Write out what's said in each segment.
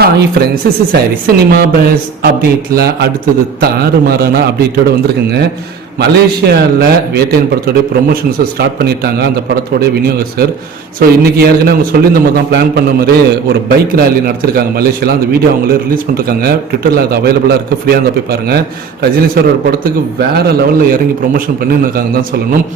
Hi friends is சாரி cinema buzz அப்டேட்டில் அடுத்தது தாறுமாறான அப்டேட்டோட வந்திருக்குங்க. மலேசியாவில் வேட்டையன் படத்தோடைய ப்ரொமோஷன்ஸை ஸ்டார்ட் பண்ணிட்டாங்க. அந்த படத்தோடைய விநியோகஸ்தர் ஸோ இன்றைக்கி ஏற்கனவே அவங்க சொல்லியிருந்த மாதிரி தான் பிளான் பண்ண மாதிரி ஒரு பைக் ரேலி நடத்திருக்காங்க மலேசியாவில் அந்த வீடியோ அவங்களே ரிலீஸ் பண்ணிருக்காங்க. ட்விட்டரில் அது அவைலபிளாக இருக்குது ஃப்ரீயாக இருந்தால் போய் பாருங்கள் ரஜினி சார் ஒரு படத்துக்கு வேறு லெவலில் இறங்கி ப்ரொமோஷன் பண்ணியிருக்காங்க தான் சொல்லணும்.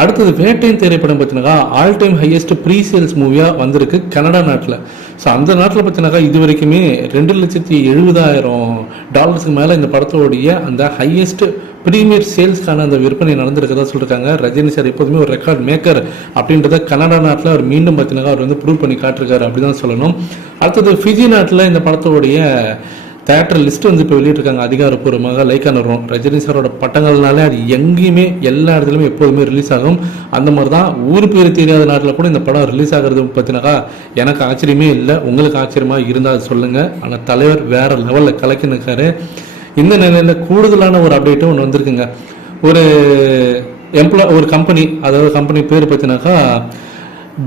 அடுத்தது வேட்டையின் திரைப்படம் பார்த்தீங்கன்னாக்கா all time highest pre sales மூவியாக வந்திருக்கு கனடா நாட்டில். ஸோ அந்த நாட்டில் பார்த்தீங்கன்னாக்கா இது வரைக்குமே ரெண்டு லட்சத்தி எழுபதாயிரம் டாலர்ஸ்க்கு மேலே இந்த படத்தோடைய அந்த ஹையஸ்ட் ப்ரீமியர் சேல்ஸ்க்கான அந்த விற்பனை நடந்திருக்கதா சொல்லியிருக்காங்க ரஜினி சார் எப்போதுமே ஒரு ரெக்கார்ட் மேக்கர் அப்படின்றத கனடா நாட்டில் அவர் மீண்டும் பார்த்தீங்கன்னா அவர் வந்து ப்ரூவ் பண்ணி காட்டிருக்காரு அப்படி தான் சொல்லணும். அடுத்தது ஃபிஜி நாட்டில் இந்த படத்தோடைய தேட்டர் லிஸ்ட் வந்து இப்போ வெளியிட்டிருக்காங்க. அதிகாரப்பூர்வமாக லைக்கான வரும் ரஜினி சாரோட பட்டங்கள்னாலே அது எங்கேயுமே எல்லா இடத்துலையுமே எப்போதுமே ரிலீஸ் ஆகும். அந்த மாதிரி தான் ஊர் பேர் தெரியாத நாட்டில் கூட இந்த படம் ரிலீஸ் ஆகிறது பார்த்தினாக்கா எனக்கு ஆச்சரியமே இல்லை. உங்களுக்கு ஆச்சரியமாக இருந்தால் அது சொல்லுங்கள் ஆனால் தலைவர் வேற லெவலில் கலக்கினுக்காரு இந்த நிலையில் கூடுதலான ஒரு அப்டேட்டும் ஒன்று வந்திருக்குங்க. ஒரு எம்ப்ளாய் ஒரு கம்பெனி அதாவது கம்பெனி பேர் பார்த்தினாக்கா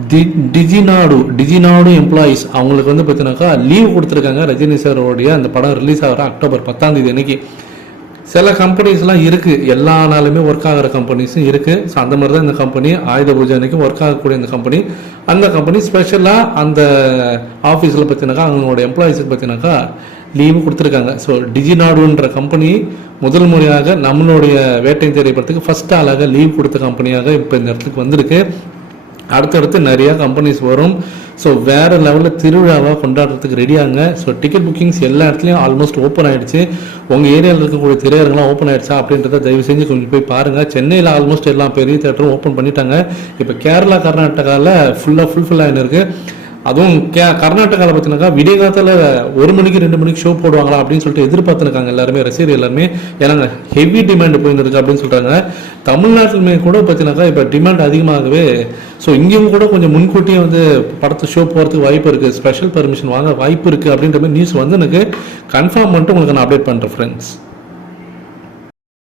டி டிஜிநாடு டிஜிநாடு எம்ப்ளாயீஸ் அவங்களுக்கு வந்து பார்த்தீங்கன்னாக்கா லீவ் கொடுத்துருக்காங்க ரஜினி சாரோடைய அந்த படம் ரிலீஸ் ஆகிற அக்டோபர் பத்தாம் தேதி அன்னைக்கு. சில கம்பெனிஸ்லாம் இருக்குது எல்லா நாளுமே ஒர்க் ஆகிற கம்பெனிஸும் இருக்குது ஸோ அந்த மாதிரி தான் இந்த கம்பெனி ஆயுத பூஜை அன்னைக்கு ஒர்க் ஆகக்கூடிய இந்த கம்பெனி அந்த கம்பெனி ஸ்பெஷலாக அந்த ஆஃபீஸில் பார்த்தீங்கன்னாக்கா அவங்களோட எம்ப்ளாயிஸுக்கு பார்த்தீங்கன்னாக்கா லீவு கொடுத்துருக்காங்க. ஸோ டிஜிநாடுன்ற கம்பெனி முதல் முறையாக நம்மளுடைய வேட்டை திரைப்படத்துக்கு ஃபஸ்ட் ஆளாக லீவ் கொடுத்த கம்பெனியாக இப்போ இந்த இடத்துக்கு வந்திருக்கு. அடுத்தடுத்து நிறையா கம்பெனிஸ் வரும். ஸோ வேறு லெவலில் திருவிழாவாக கொண்டாடுறதுக்கு ரெடியாங்க ஸோ டிக்கெட் புக்கிங்ஸ் எல்லா இடத்துலையும் ஆல்மோஸ்ட் ஓப்பன் ஆகிடுச்சு உங்கள் ஏரியாவில் இருக்கக்கூடிய திரையரங்கெல்லாம் ஓப்பன் ஆகிடுச்சா அப்படின்றத தயவு செஞ்சு கொஞ்சம் போய் பாருங்கள் சென்னையில் ஆல்மோஸ்ட் எல்லா பெரிய தேட்டரும் ஓப்பன் பண்ணிட்டாங்க. இப்போ கேரளா கர்நாடகாவில் ஃபுல்லாக ஃபுல்ஃபில் ஆகின்னு இருக்குது அதுவும் கே கர்நாடகாவில் பார்த்தீங்கன்னாக்கா விடிய காலத்தில் ஒரு மணிக்கு ரெண்டு மணிக்கு ஷோ போடுவாங்களா அப்படின்னு சொல்லிட்டு எதிர்பார்த்துருக்காங்க எல்லாருமே ரசிகர் எல்லாருமே. ஏன்னா ஹெவி டிமாண்ட் போயிருந்துருக்கு அப்படின்னு சொல்கிறாங்க தமிழ்நாட்டிலுமே கூட பார்த்தீங்கன்னாக்கா இப்போ டிமாண்ட் அதிகமாகவே ஸோ இங்கேயும் கூட கொஞ்சம் முன்கூட்டியே வந்து படத்தை ஷோ போகிறதுக்கு வாய்ப்பு இருக்குது ஸ்பெஷல் பர்மிஷன் வாங்க வாய்ப்பு இருக்குது அப்படின்ற மாதிரி நியூஸ் வந்து எனக்கு கன்ஃபார்ம் பண்ணிட்டு உங்களுக்கு நான் அப்டேட் பண்ணுறேன் ஃப்ரெண்ட்ஸ்